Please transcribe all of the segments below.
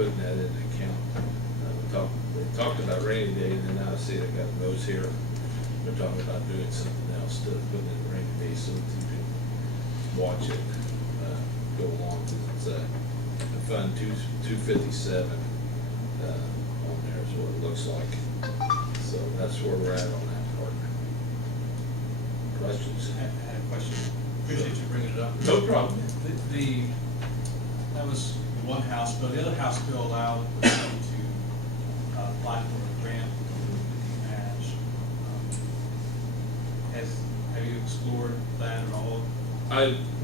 putting that into account. They talked about rainy day, and then now I see I got those here. They're talking about doing something else to put in rainy day so that you can watch it go along. It's a Fund 257 on there is what it looks like. So that's where we're at on that part. Questions? I had a question. Appreciate you bringing it up. No problem. That was one House bill. The other House bill allowed the city to apply for a grant with the match. Have you explored that at all?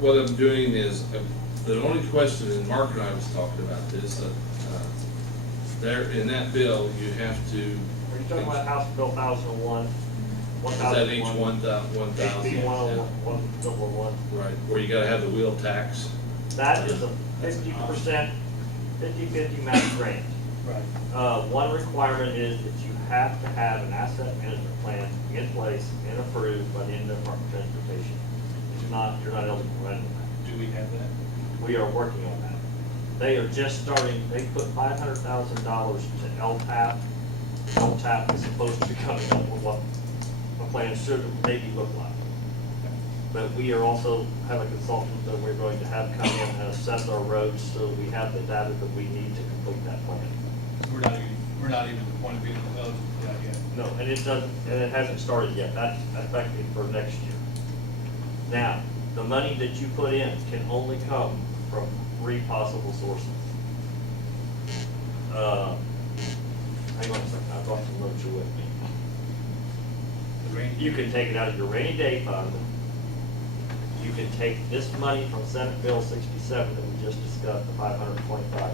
What I'm doing is, the only question, and Mark and I was talking about this, there in that bill, you have to. Are you talking about House Bill 1001? Is that each 1,000? HB 101. Right, where you gotta have the wheel tax. That is a 50%, 50/50 match grant. Right. One requirement is that you have to have an asset management plan in place and approved by the Indiana Department of Transportation. If not, you're not eligible for any of that. Do we have that? We are working on that. They are just starting, they put $500,000 to LTAP. LTAP is supposed to be coming up with what a plan should maybe look like. But we are also have a consultant that we're going to have come in and assess our roads so we have the data that we need to complete that plan. We're not even at the point of being eligible for that yet. No, and it doesn't, and it hasn't started yet. That's effective for next year. Now, the money that you put in can only come from 3 possible sources. Hang on a second, I brought some notes here with me. The rain. You can take it out of your rainy day fund. You can take this money from Senate Bill 67 that we just discussed, the 525.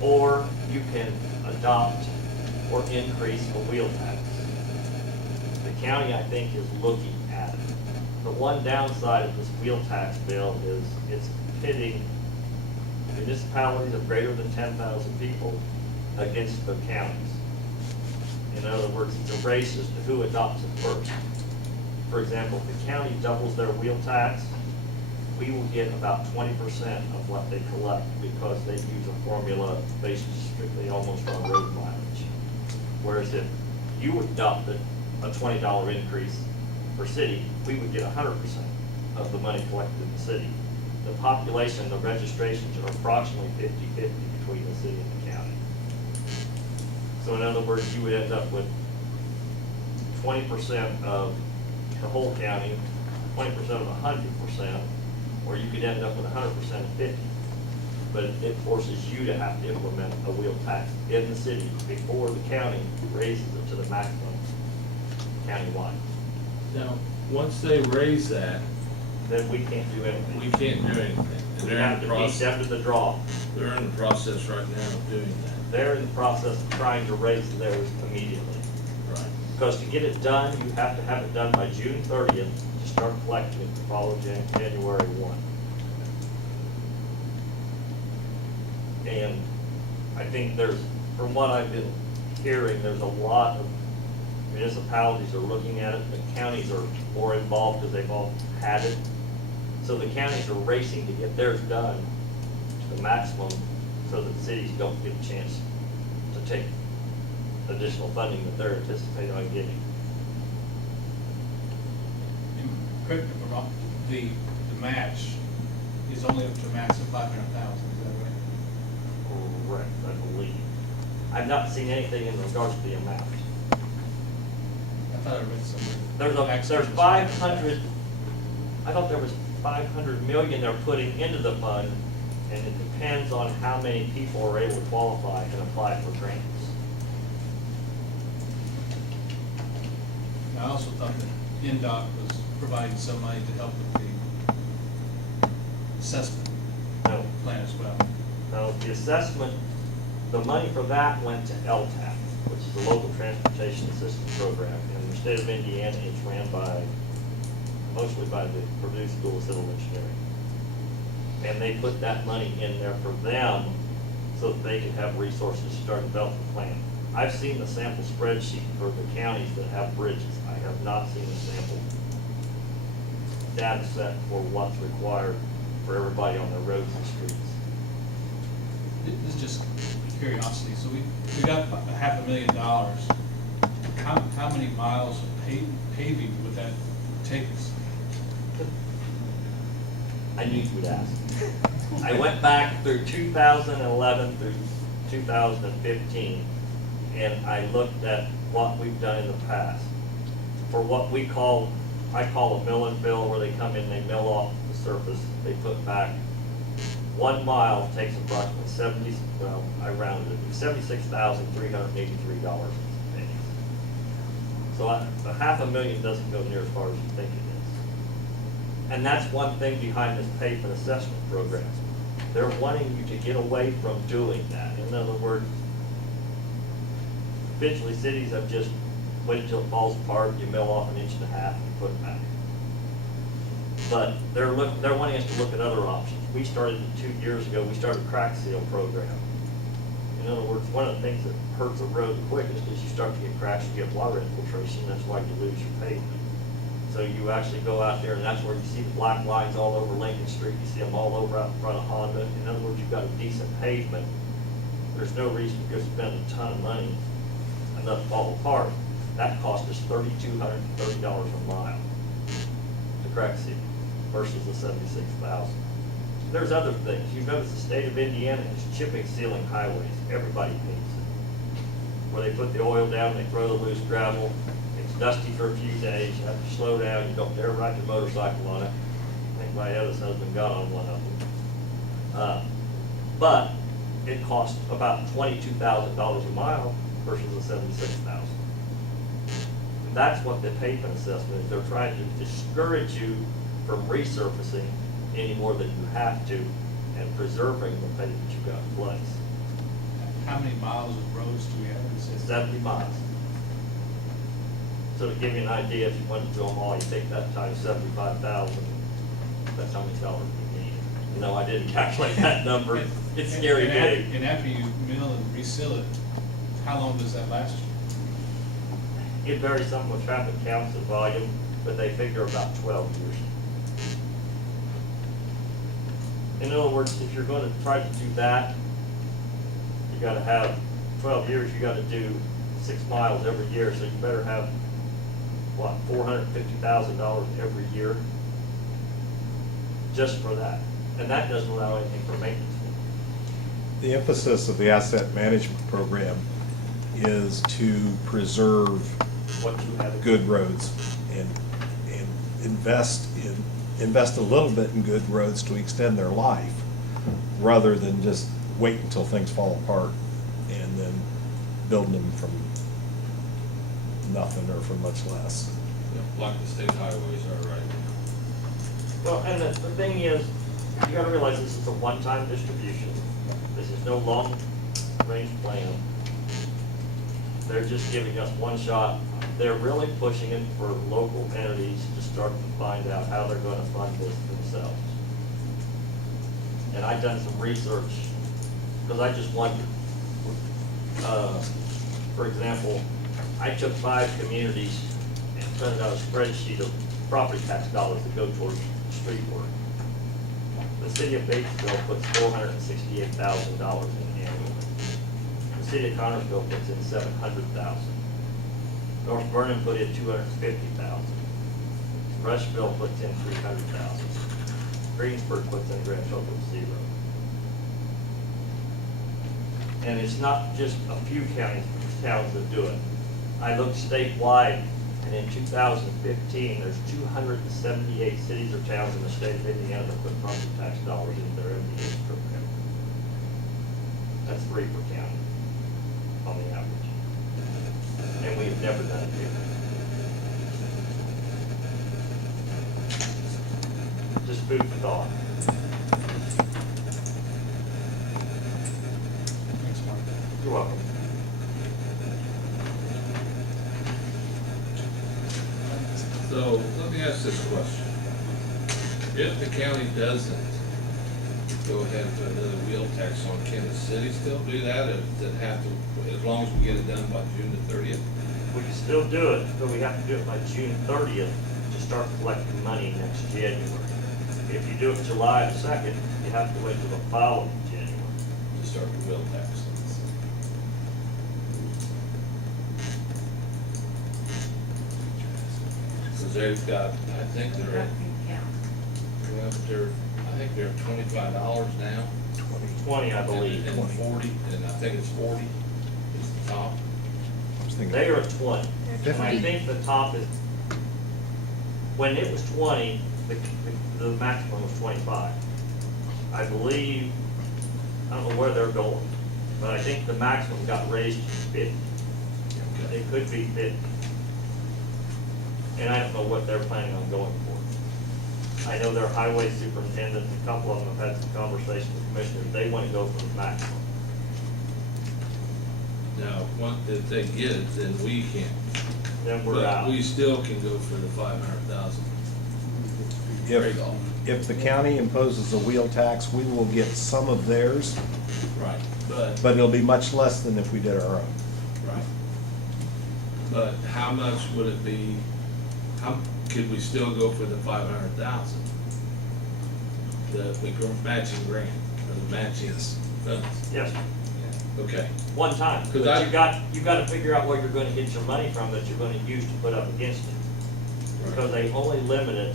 Or you can adopt or increase the wheel tax. The county, I think, is looking at it. The one downside of this wheel tax bill is it's pitting municipalities of greater than 10,000 people against the counties. In other words, it's a race as to who adopts it first. For example, if the county doubles their wheel tax, we will get about 20% of what they collect because they use a formula based strictly almost on road mileage. Whereas if you adopted a $20 increase per city, we would get 100% of the money collected in the city. The population, the registrations are approximately 50-50 between the city and the county. So in other words, you would end up with 20% of the whole county, 20% of 100%, or you could end up with 100% of 50. But it forces you to have to implement a wheel tax in the city before the county raises it to the maximum countywide. Now, once they raise that, Then we can't do anything. we can't do anything. And We they're have in to the beat process. them to the draw. They're in the process right now of doing that. They're in the process of trying to raise theirs immediately. Right. Because to get it done, you have to have it done by June 30th to start collecting it to follow January 1. And I think there's, from what I've been hearing, there's a lot of municipalities are looking at it. The counties are more involved because they've all had it. So the counties are racing to get theirs done to the maximum so that cities don't get a chance to take additional funding that they're anticipating on getting. And correct me if I'm wrong, the match is only up to a max of 500,000, is that right? Correct, I believe. I've not seen anything in regards to the amount. I thought I read somewhere. There's 500, I thought there was 500 million they're putting into the fund, and it depends on how many people are able to qualify and apply for grants. I also thought that NDOT was providing some money to help with the assessment No, plan as well. no, the assessment, the money for that went to LTAP, which is the Local Transportation Assistance Program. In the state of Indiana, it's ran mostly by the Purdue School of Civil Engineering. And they put that money in there for them so that they can have resources to start developing the plan. I've seen the sample spreadsheet for the counties that have bridges. I have not seen the sample data set for what's required for everybody on their roads and streets. this is just curiosity, so we got $500,000. How many miles of paving would that take us? I knew you would ask. I went back through 2011 through 2015, and I looked at what we've done in the past. For what I call a mill and fill, where they come in, they mill off the surface, they put back 1 mile takes approximately I rounded it, $76,383. So the $500,000 doesn't go near as far as you think it is. And that's one thing behind this pavement assessment program. They're wanting you to get away from doing that. In other words, eventually cities have just waited until it falls apart, you mill off 1.5 inches and you put it back. But they're wanting us to look at other options. We started 2 years ago, we started a crack seal program. In other words, one of the things that hurts a road the quickest is you start to get cracks, you get water infiltration, that's why you lose your pavement. So you actually go out there, and that's where you see the black lines all over Lincoln Street, you see them all over out in front of Honda. In other words, you've got a decent pavement. There's no reason to go spend a ton of money and let it fall apart. That cost us $3,230 a mile to crack seal versus the $76,000. There's other things. You notice the state of Indiana is chipping sealing highways. Everybody hates it. Where they put the oil down, they throw the loose gravel. It's dusty for a few days. You have to slow down. You don't dare ride your motorcycle on it. I think my other husband got on one of them. But it costs about $22,000 a mile versus the $76,000. That's what the pavement assessment is. They're trying to discourage you from resurfacing any more than you have to and preserving the pavement you've got in place. How many miles of roads do we have in the city? 70 miles. So to give you an idea, if you went to do them all, you take that times 75,000, that's how many dollars you need. No, I didn't calculate that number. It's scary big. And after you mill and reseal it, how long does that last you? It varies some with traffic counts and volume, but they figure about 12 years. In other words, if you're going to try to do that, you got to have 12 years, you got to do 6 miles every year, so you better have, what, $450,000 every year just for that. And that doesn't allow anything for maintenance. The emphasis of the asset management program is to preserve What you have. good roads and invest a little bit in good roads to extend their life, rather than just wait until things fall apart and then building them from nothing or from much less. Like the state highways are right now. Well, and the thing is, you gotta realize this is a one-time distribution. This is no long-range plan. They're just giving us one shot. They're really pushing it for local entities to start to find out how they're gonna fund this themselves. And I've done some research, because I just wondered. For example, I took 5 communities and printed out a spreadsheet of property tax dollars that go towards street work. The city of Batesville puts $468,000 in annually. The city of Connersville puts in $700,000. North Vernon put in $250,000. Rushville puts in $300,000. Greensburg puts in a grand total of 0. And it's not just a few towns that do it. I looked statewide, and in 2015, there's 278 cities or towns in the state of Indiana that put property tax dollars into their MDH program. That's 3 per county on the average. And we've never done it here. Just food for thought. Thanks, Mark. You're welcome. So let me ask this question. If the county doesn't go ahead and put another wheel tax on, can the city still do that? Or does it have to, as long as we get it done by June the 30th? We can still do it, but we have to do it by June 30th to start collecting money next January. If you do it July the 2nd, you have to wait till the following January. To start the wheel tax. Cause they've got, I think they're at, well, I think they're $25 now. 20, I believe. And 40, and I think it's 40 is the top. I was thinking- They are at 20. And I 50. think the top is, when it was 20, the maximum was 25. I believe, I don't know where they're going, but I think the maximum got raised to 50. It could be 50. And I don't know what they're planning on going for. I know their highway superintendent, a couple of them have had some conversations with commissioners, they want to go for the maximum. Now, if they get it, then we can't. Then we're But out. we still can go for the 500,000 trade-off. If the county imposes a wheel tax, we will get some of theirs, Right, but it'll be much less than if we did our own. right. But how much would it be, how, could we still go for the 500,000? The matching grant, or the matching funds? Yes, Okay, one time. 'Cause But I- you gotta figure out where you're gonna get your money from that you're gonna use to put up against it. Because they only limit it,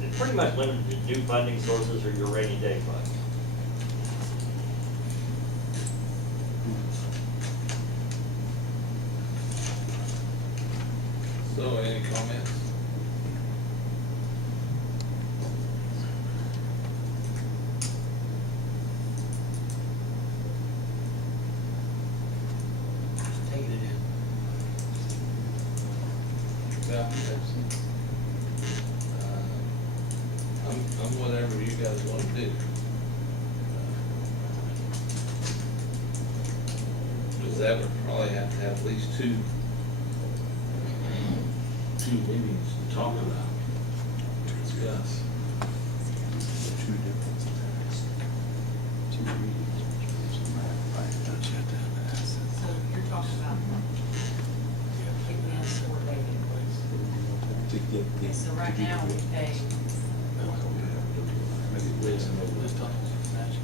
it's pretty much limited to new funding sources or your rainy day fund. so any comments? Taking it in. Yeah. I'm whatever you guys want to do. Because that would probably have to have at least two meetings to talk about, to discuss. Two different taxes. Two readings. So you're talking about taking in 4 days. To get the. Okay, so right now we pay,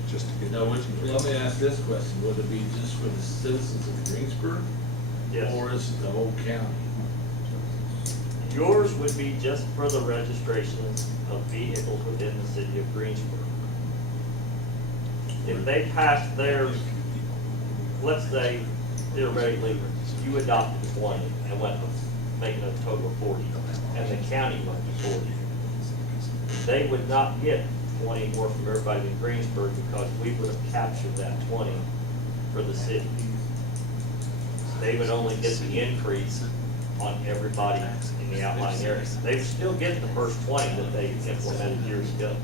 Just to get. Now, let me ask this question, would it be just for the citizens of Greensburg? Yes. Or is it the whole county? Yours would be just for the registrations of vehicles within the city of Greensburg. If they passed theirs, let's say theoretically, you adopted 20 and went, making a total of 40, and the county went to 40. They would not get 20 more from everybody in Greensburg because we would have captured that 20 for the city. They would only get the increase on everybody in the outlying areas. They would still get the first 20 that they implemented years ago.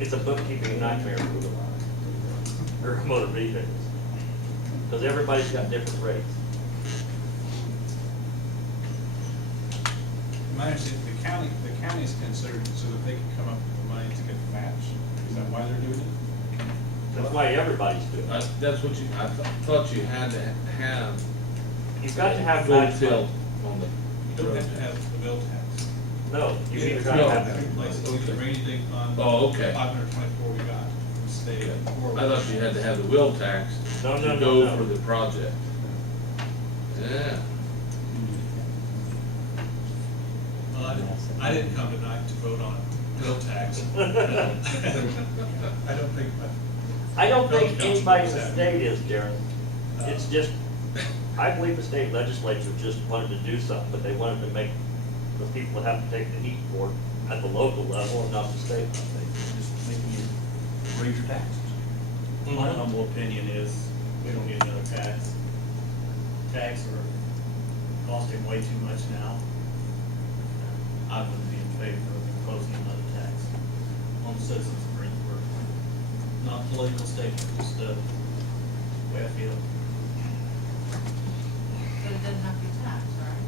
It's a bookkeeping nightmare for them, for motor vehicles, because everybody's got different rates. My understanding, the county's considered so that they can come up with the money to get the match. Is that why they're doing it? That's why everybody's doing it. That's what I thought you had to have. You've got to have full match tilt money. on the. You don't have to have the bill tax. No, you either It's gotta No. have. two places, either rainy day fund. Oh, okay. 524 we got from the state. or- I thought you had to have the wheel tax No, to no, no, go no. for the project. Yeah. Well, I didn't come tonight to vote on bill tax. I don't think. I don't think No, anybody in the no. state is, Darren. It's just, I believe the state legislature just wanted to do something, but they wanted to make the people that have to take the heat for it at the local level and not the state level. Just making you raise your taxes. My Mhm. humble opinion is, we don't need another tax. Tax are costing way too much now. I wouldn't be in favor of imposing another tax on the citizens of Greensburg. Not political statement, just the way I feel. but it doesn't have to be taxed, right?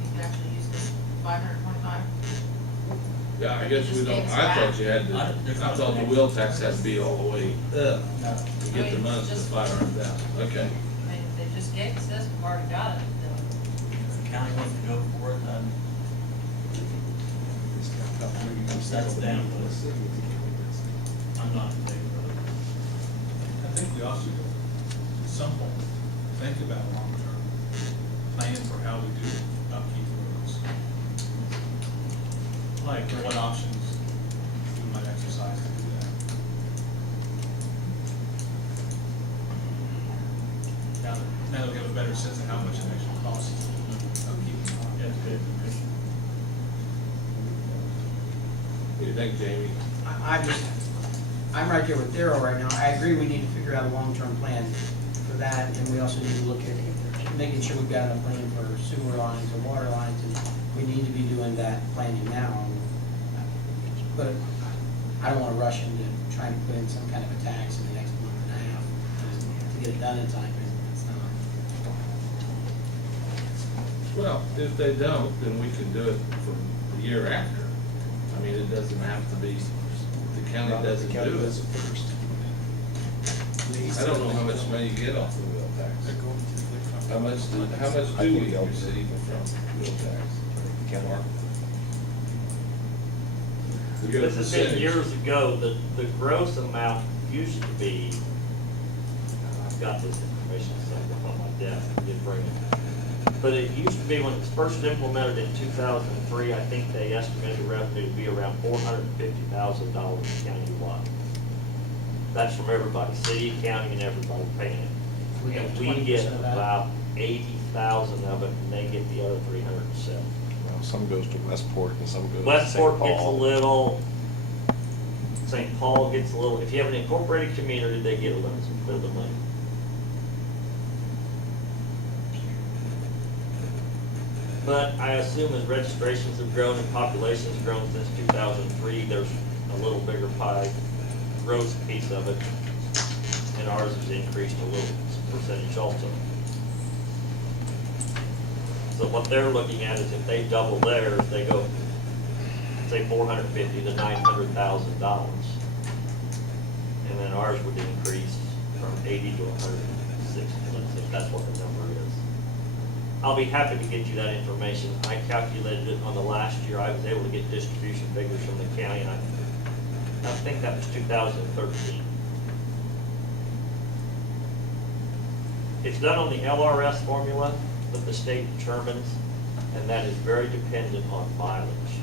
You can actually use this 525. Yeah, I guess we don't, I thought you had to, I thought the wheel tax had to be all the way up to get the money to 500,000, okay. I mean, if they just gave us this, we've already got it, then If the county wants to go for it, that's down, but think about a long-term plan for how we do upkeep roads. Like what options we might exercise to do that. Now that we have a better sense of how much it actually costs upkeep. That's good information. What do you think, Jamie? I'm right there with Darryl right now. I agree we need to figure out a long-term plan for that, and we also need to look at making sure we've got a plan for sewer lines and water lines, and we need to be doing that planning now. But I don't wanna rush into trying to put in some kind of a tax in the next month and a half to get it done in time. It's not. Well, if they don't, then we can do it for the year after. I mean, it doesn't have to be, the county doesn't do it. first. I don't know how much money you get off the wheel tax. How much do we receive from wheel tax? Mark? We get a This has been percentage. years ago, the gross amount used to be, I've got this information somewhere on my desk, I did bring it. But it used to be when it was first implemented in 2003, I think they estimated the revenue to be around $450,000 countywide. That's from everybody, city, county, and everybody paying it. We get And we 20% get of that. about 80,000 of it, and they get the other 307. Well, some goes to Westport and some goes to St. Westport gets a Paul. little, St. Paul gets a little, if you have an incorporated community, they get a little bit of the money. But I assume as registrations have grown and population's grown since 2003, there's a little bigger pie, gross piece of it, and ours has increased a little percentage also. So what they're looking at is if they double theirs, they go, say, $450,000 to $900,000. And then ours would increase from 80 to 160, let's say, if that's what the number is. I'll be happy to get you that information. I calculated it on the last year. I was able to get distribution figures from the county, and I think that was 2013. It's done on the LRS formula that the state determines, and that is very dependent on mileage.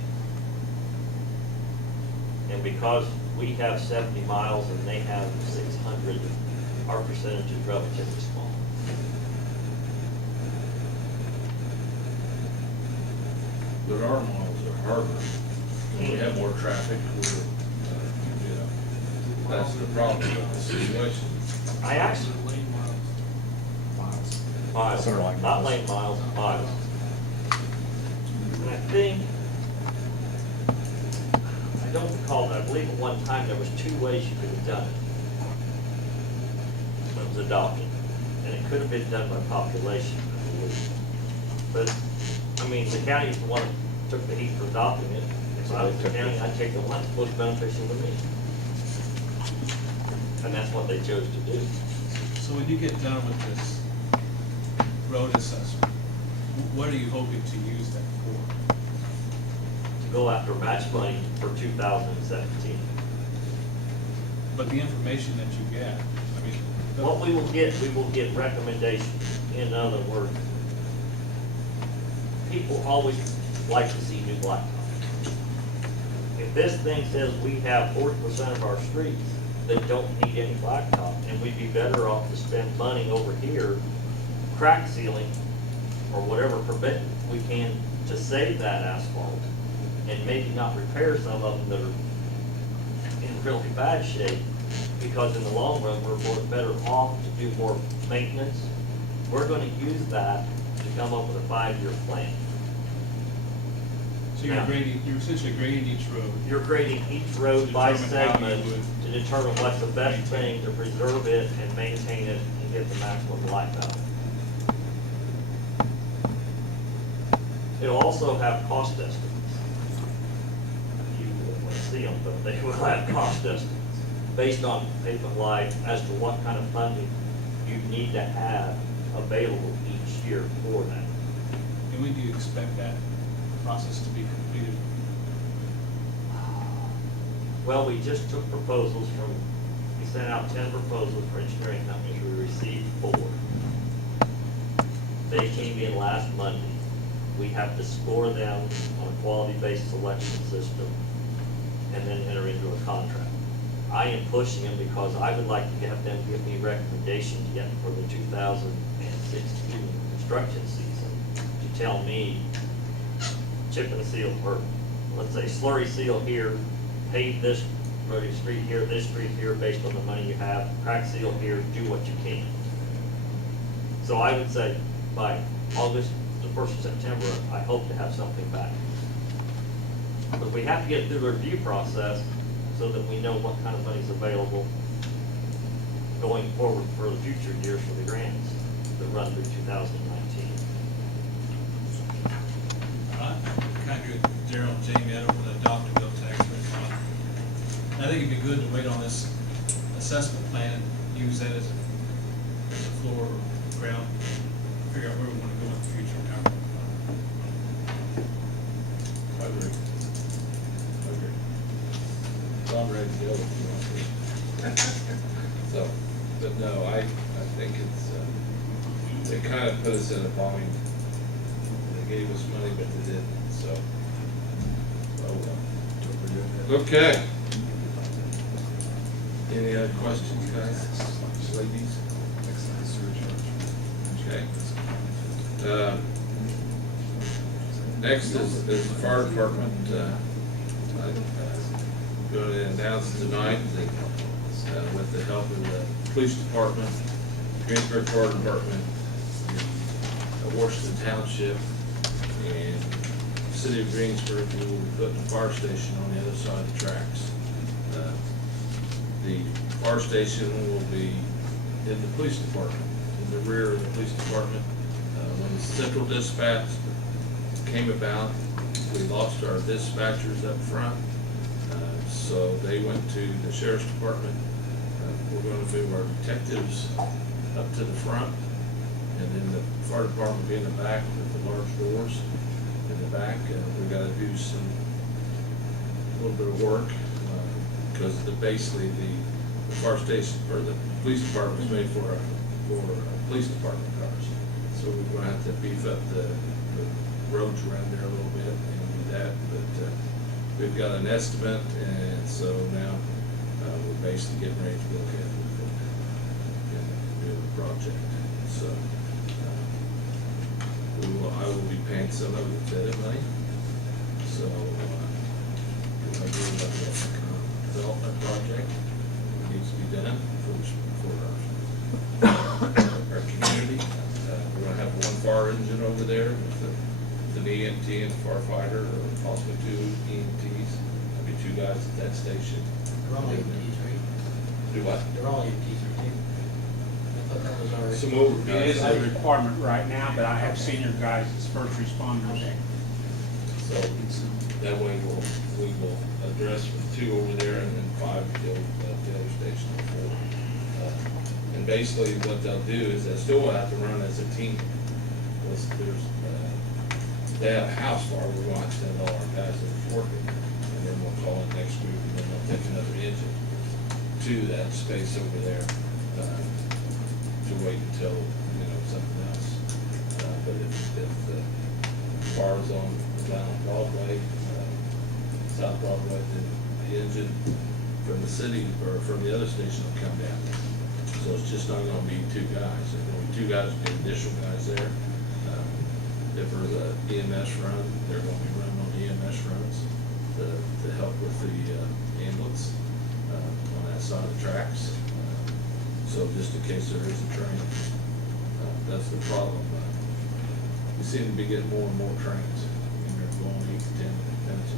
And because we have 70 miles and they have 600, our percentage is relatively small. But our models are harder. When we have more traffic, we're, you know, that's the problem with the situation. I actually, miles, Sort of like not miles. lane miles, miles. And I think, I don't recall, but I believe at one time there was 2 ways you could have done it when it was adopted. And it could have been done by population, I believe. But, I mean, the county is the one that took the heat for adopting it. If I was the county, I'd take the one that's most beneficial to me. And that's what they chose to do. So when you get done with this road assessment, what are you hoping to use that for? To go after match money for 2017. But the information that you get, I mean. What we will get recommendations. In other words, people always like to see new blacktop. If this thing says we have 40% of our streets that don't need any blacktop, and we'd be better off to spend money over here, crack sealing, or whatever prevent we can to save that asphalt, and maybe not repair some of them that are in really bad shape, because in the long run, we're more better off to do more maintenance. We're gonna use that to come up with a 5-year plan. So you're grading, you're essentially grading each road. You're grading each road by To determine how you segment would to determine what's the best thing to preserve it and maintain it and get the maximum life out of it. It'll also have cost estimates. You won't want to see them, but they will have cost estimates based on pavement life as to what kind of funding you need to have available each year for that. And when do you expect that process to be completed? Well, we just took proposals from, we sent out 10 proposals for engineering companies, we received 4. They came in last Monday. We have to score them on a quality-based selection system and then enter into a contract. I am pushing them because I would like to have them give me recommendations yet for the 2016 construction season to tell me chip and seal, or let's say slurry seal here, pave this road street here, this street here, based on the money you have, crack seal here, do what you can. So I would say by August, the 1st of September, I hope to have something back. But we have to get through the review process so that we know what kind of money is available going forward for the future years for the grants that run through 2019. I kind of agree with Darren and Jamie. I don't want to adopt a bill tax rate. I think it'd be good to wait on this assessment plan and use that as a floor or ground, figure out where we want to go in the future. I agree. So I'm ready to go if you want to. So, but no, I think it's, they kind of put us in a bind. They gave us money, but they didn't, so. Oh, well. Okay. Any other questions, guys, ladies? Okay. Next is the fire department. I'm going to announce tonight that with the help of the police department, Greensburg Fire Department, Washington Township, and City of Greensburg, we will be putting a fire station on the other side of the tracks. The fire station will be in the police department, in the rear of the police department. When the central dispatch came about, we lost our dispatchers up front, so they went to the sheriff's department. We're going to move our detectives up to the front, and then the fire department will be in the back with the large doors in the back. We got to do a little bit of work because basically the fire station or the police department is made for police department cars. So we're going to have to beef up the roads around there a little bit and do that. But we've got an estimate, and so now we're basically getting ready to go ahead with it and do the project. So I will be paying some of it federal money. So I agree with that development project needs to be done for our community. We're going to have one fire engine over there with an EMT and a firefighter, or possibly two EMTs. There'll be two guys at that station. They're all EMTs, right? Do what? They're all EMTs, right? I thought that was already. Some over It is guys. a requirement right now, but I have senior guys as first responders. Okay. So that way we will address with two over there and then five to go at the other station before. And basically what they'll do is they still will have to run as a team. They have a house fire, we're going to send all our guys that are working, and then we'll call it next week, and then they'll take another engine to that space over there to wait until, something else. But if the fire's on down Broadway, South Broadway, then the engine from the city or from the other station will come down. So it's just not gonna be two guys. There's gonna be two guys, the initial guys there. If there's a EMS run, they're gonna be running on EMS runs to help with the ambulance on that side of the tracks. So just in case there is a train, that's the problem. We seem to be getting more and more trains. They're going 8 to 10 minutes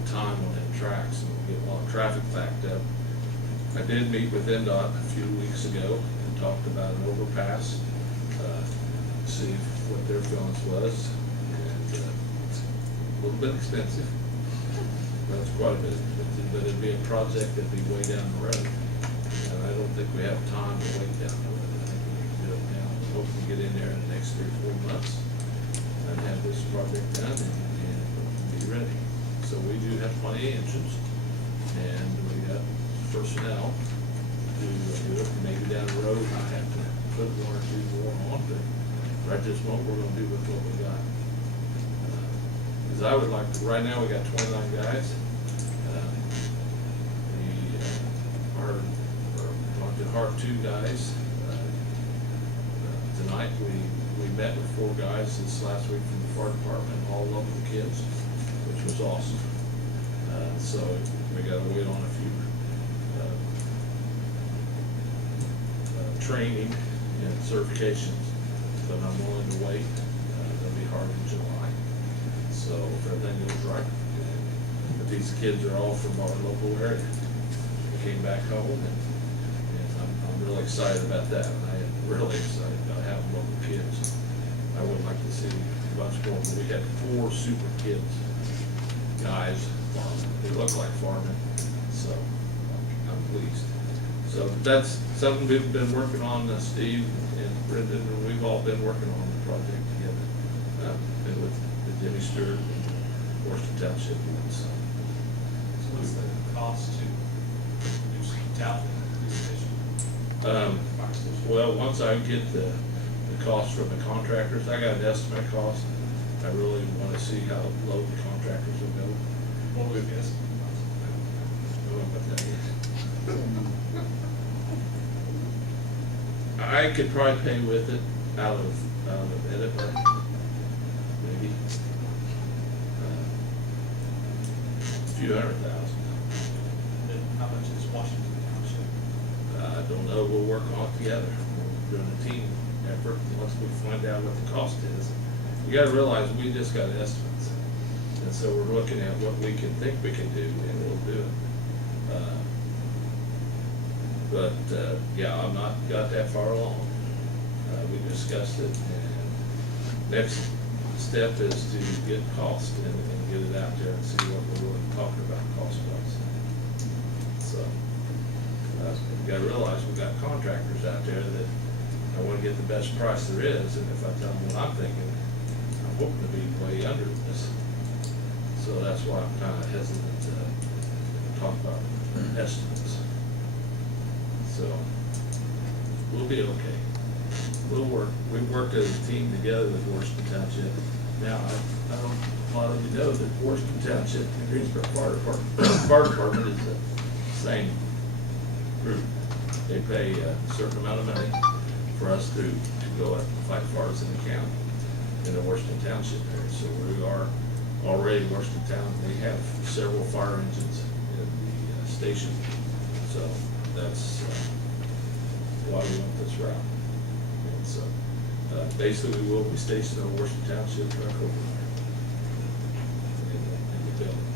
of time on them tracks, and we get a lot of traffic backed up. I did meet with NDOT a few weeks ago and talked about an overpass, see what their feelings was, and it's a little bit expensive. Well, it's quite a bit expensive, but it'd be a project that'd be way down the road. And I don't think we have time to wait down the road. I think we need to do it now. Hope we get in there in the next 3 or 4 months and have this project done and be ready. So we do have plenty of engines, and we got personnel to do it. Maybe down the road I have to put 1 or 2 more on, but right this moment, we're gonna do with what we got. Cause I would like to, right now, we got 29 guys. Our Burkhart 2 guys. Tonight, we met with 4 guys this last week from the fire department, all local kids, which was awesome. So we gotta wait on a few training and certifications, but I'm willing to wait. They'll be hard in July. So if everything goes right, but these kids are all from our local area. They came back home, and I'm really excited about that. I am really excited about having local kids. I would like to see a bunch more, but we had 4 super kids, guys, farming. They look like farming, so I'm pleased. So that's something we've been working on, Steve and Brendan, and we've all been working on the project together. And with Jimmy Stewart and Washington Township. So what's the cost to do some tout police station? Fire station? Well, once I get the cost from the contractors, I got an estimate cost. I really want to see how low the contractors will go. What would you guess? I could probably pay with it out of edit money, maybe. A few $100,000. And how much is Washington Township? I don't know, we'll work on it together. We're doing a team effort, once we find out what the cost is. You gotta realize, we just got estimates. And so we're looking at what we can think we can do, and we'll do it. Yeah, I'm not got that far along. We discussed it, and next step is to get cost and get it out there and see what we're really talking about cost-wise. So, you gotta realize we've got contractors out there that I wanna get the best price there is, and if I tell them what I'm thinking, I'm hoping to be way under this. So that's why I'm kinda hesitant to talk about estimates. So, we'll be okay. We'll work. We work as a team together with Washington Township. Now, I don't, a lot of you know that Washington Township and Greensburg Fire Department is the same group. They pay a certain amount of money for us to go out and fight fires in the county, in the Washington Township area. So we are already Washington Town. We have several fire engines in the station. So that's why we went this route. And so basically we will be stationed in Washington Township truck over there in the building.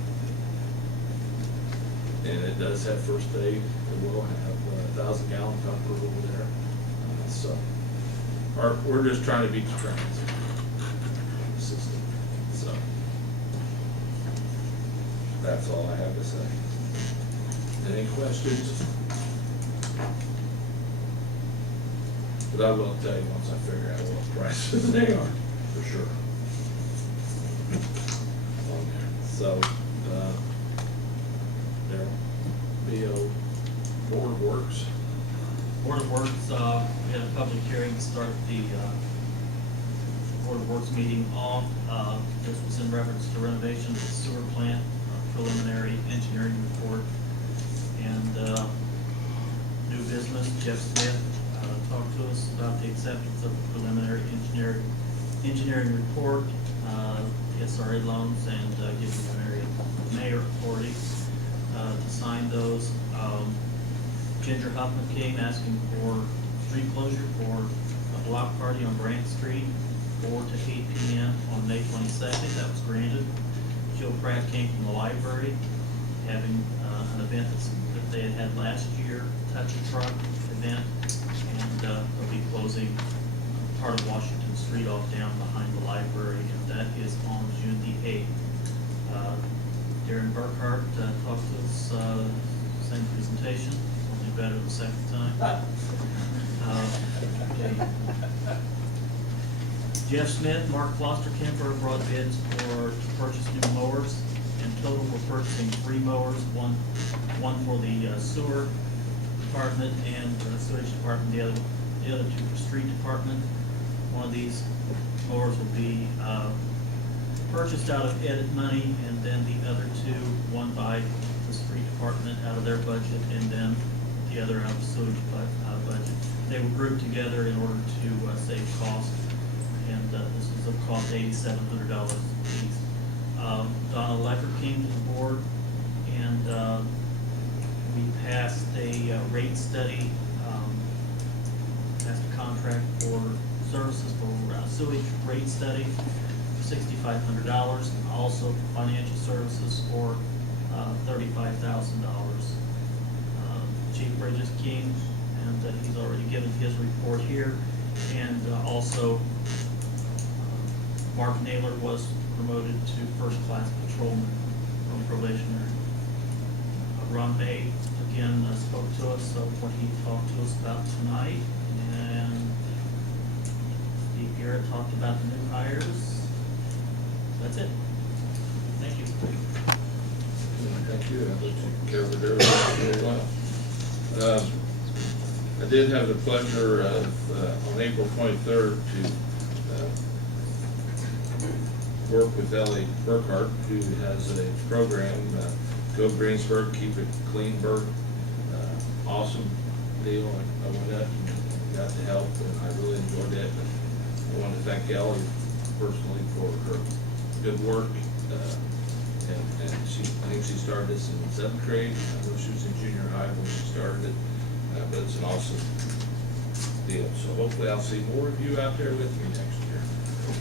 And it does have first aid. It will have a 1,000-gallon pumper over there. So we're just trying to beat the transit system. So that's all I have to say. Any questions? But I will tell you once I figure out what prices they are, for sure. On there. So, Darren, Board of Works. Board of Works, we had a public hearing to start the Board of Works meeting off. This was in reference to renovation of the sewer plant, preliminary engineering report, and new business. Jeff Smith talked to us about the acceptance of the preliminary engineering report, SRA loans, and giving the mayor authority to sign those. Ginger Huffman came asking for street closure for a block party on Grant Street, 4 to 8 p.m. on May 22nd. That was granted. Jill Pratt came from the library, having an event that they had last year, Touch a Truck event, and they'll be closing part of Washington Street off down behind the library, and that is on June the 8th. Darren Burkhart talked to us, same presentation, only better the second time. Okay. Jeff Smith, Mark Klosterkemper brought bids to purchase new mowers. In total, we're purchasing 3 mowers, one for the sewer department and sewage department, the other 2 for street department. one of these mowers will be purchased out of edit money, and then the other two, one by the street department out of their budget, and then the other out of sewage budget. They were grouped together in order to save cost, and this is a cost $8,700 apiece. Donna Electric came to the board, and we passed a rate study, passed a contract for services for sewage rate study, $6,500, and also financial services for $35,000. Chief Bridges came, and he's already given his report here, and also Mark Naylor was promoted to first-class patrolman from probationary. Ron May, again, spoke to us of what he talked to us about tonight, and Steve Garrett talked about the new hires. That's it. Thank you. Thank you. I think you covered everything very well. I did have the pleasure of, on April 23rd, to work with Ellie Burkhart, who has a program, Go Greensburg, Keep It Clean Burg. Awesome deal. I went up and got the help, and I really enjoyed it. And I want to thank Ellie personally for her good work. And she, I think she started this in 7th grade. I know she was in junior high when she started it, but it's an awesome deal. So hopefully I'll see more of you out there with me next year.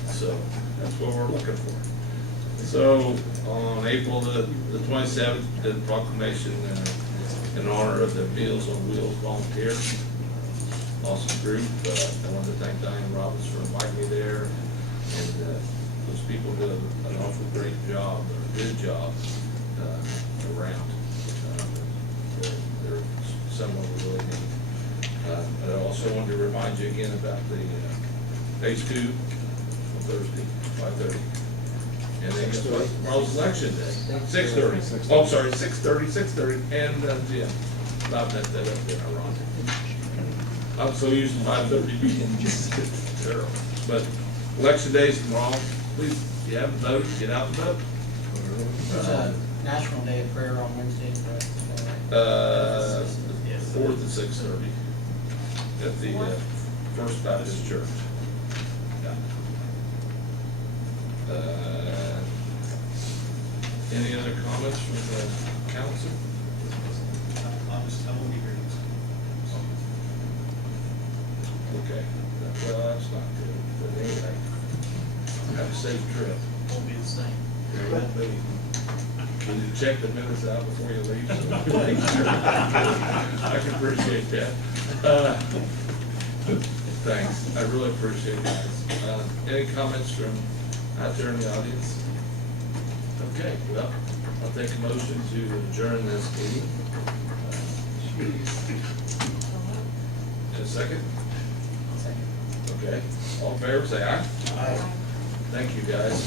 So that's what we're looking for. So on April the 27th, did a proclamation in honor of the Meals on Wheels volunteer. Awesome group. I want to thank Diane Robbins for inviting me there. And those people did an awful great job, or a good job around. They're someone we really need. I also wanted to remind you again about the phase 2 on Thursday, 5:30. And then tomorrow's election day, 6:30. Oh, I'm sorry, 6:30. And yeah, I messed that up there, ironic. I'm so used to 5:30 being terrible. But election day is tomorrow. Please, if you haven't voted, get out and vote. There's a National Day of Prayer on Wednesday, correct? 4th at 6:30 at the First Baptist Church. Yeah. Any other comments from the council? I won't be here. Okay, well, that's not good, but anyway, have a safe trip. Won't be the same. It won't be. Can you check the minutes out before you leave? I can appreciate that. Thanks, I really appreciate it, guys. Any comments from out there in the audience? Okay, well, I'll take a motion to adjourn this meeting. In a second? Okay, all in favor, say aye. Aye. Thank you, guys.